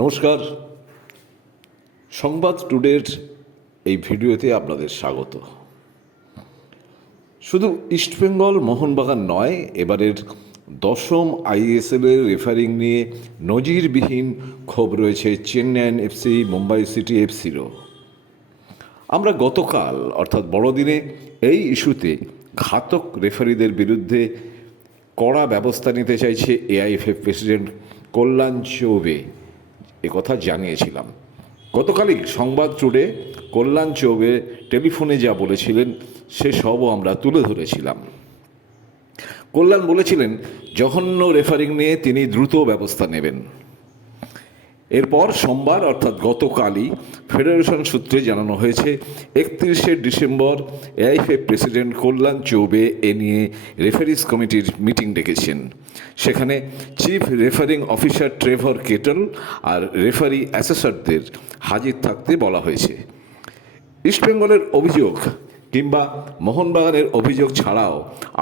নমস্কার। সংবাদ টুডের এই ভিডিওতে আপনাদের স্বাগত। শুধু ইস্টবেঙ্গল মোহনবাগান নয়, এবারের দশম আইএসএল এর রেফারিং নিয়ে নজিরবিহীন ক্ষোভ রয়েছে চেন্নাইন এফসি মুম্বাই সিটি এফসিরও আমরা গতকাল, অর্থাৎ বড়দিনে, এই ইস্যুতে ঘাতক রেফারিদের বিরুদ্ধে কড়া ব্যবস্থা নিতে চাইছে এআইএফএফ প্রেসিডেন্ট কল্যাণ চৌবে। কথা জানিয়েছিলাম। গতকালই সংবাদ টুডে কল্যাণ চৌবে টেলিফোনে যা বলেছিলেন, সে সবও আমরা তুলে ধরেছিলাম। কল্যাণ বলেছিলেন, জঘন্য রেফারিং নিয়ে তিনি দ্রুত ব্যবস্থা নেবেন। এরপর সোমবার, অর্থাৎ গতকালই, ফেডারেশন সূত্রে জানানো হয়েছে, একত্রিশে December AIFF president Kalyan Chaubey এ নিয়ে রেফারিজ কমিটির মিটিং ডেকেছেন। সেখানে chief refereeing officer Trevor Kettle আর রেফারি অ্যাসেসরদের হাজির থাকতে বলা হয়েছে। ইস্টবেঙ্গলের অভিযোগ কিংবা মোহনবাগানের অভিযোগ ছাড়াও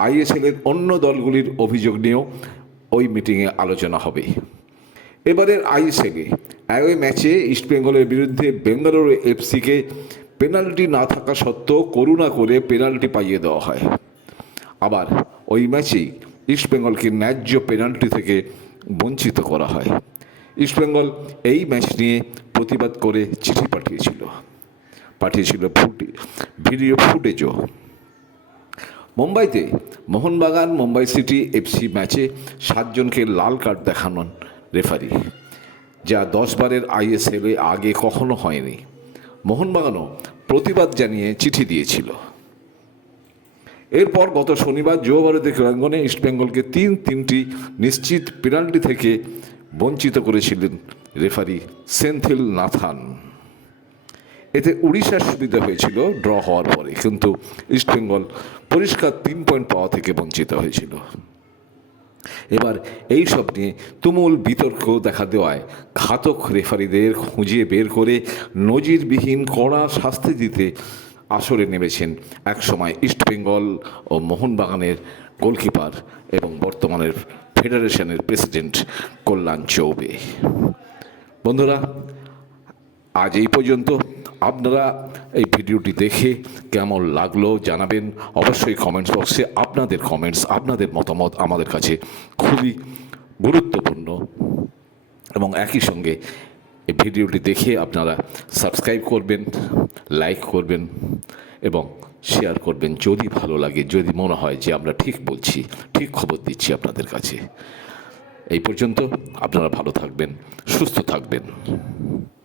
আইএসএলের অন্য দলগুলির অভিযোগ নিয়েও ওই মিটিংয়ে আলোচনা হবে। এবারের আইএসএলে অ্যাওয়ে ম্যাচে ইস্টবেঙ্গলের বিরুদ্ধে বেঙ্গালুরু এফসিকে পেনাল্টি না থাকা সত্ত্বেও করুণা করে পেনাল্টি পাইয়ে দেওয়া হয়। আবার ওই ম্যাচেই ইস্টবেঙ্গলকে ন্যায্য পেনাল্টি থেকে বঞ্চিত করা হয়। ইস্টবেঙ্গল এই ম্যাচ নিয়ে প্রতিবাদ করে চিঠি পাঠিয়েছিল। পাঠিয়েছিল ফুটে, ভিডিও ফুটেজও। মুম্বাইতে মোহনবাগান মুম্বাই সিটি এফসি ম্যাচে সাতজনকে লাল কার্ড দেখানোন রেফারি, যা দশ বারের আইএসএলে আগে কখনো হয়নি। মোহনবাগানও প্রতিবাদ জানিয়ে চিঠি দিয়েছিল। এরপর গত শনিবার যুবভারতী ক্রীড়াঙ্গনে ইস্টবেঙ্গলকে তিন তিনটি নিশ্চিত পেনাল্টি থেকে বঞ্চিত করেছিলেন রেফারি সেন্থিল নাথান। এতে উড়িষ্যার সুবিধা হয়েছিল, ড্র হওয়ার পরে। কিন্তু ইস্টবেঙ্গল পরিষ্কার তিন পয়েন্ট পাওয়া থেকে বঞ্চিত হয়েছিল। এবার এই সব নিয়ে তুমুল বিতর্ক দেখা দেওয়ায় ঘাতক রেফারিদের খুঁজে বের করে নজিরবিহীন কড়া শাস্তি দিতে আসরে নেমেছেন একসময় ইস্টবেঙ্গল ও মোহনবাগানের গোলকিপার এবং বর্তমানের ফেডারেশনের প্রেসিডেন্ট কল্যাণ চৌবে। বন্ধুরা, আজ এই পর্যন্ত। আপনারা এই ভিডিওটি দেখে কেমন লাগল জানাবেন? অবশ্যই কমেন্টস বক্সে আপনাদের কমেন্টস আপনাদের মতামত আমাদের কাছে খুবই গুরুত্বপূর্ণ। এবং একই সঙ্গে এই ভিডিওটি দেখে আপনারা সাবস্ক্রাইব করবেন লাইক করবেন এবং শেয়ার করবেন যদি ভালো লাগে, যদি মনে হয় যে আমরা ঠিক বলছি, ঠিক খবর দিচ্ছি আপনাদের কাছে। এই পর্যন্ত আপনারা ভালো থাকবেন, সুস্থ থাকবেন।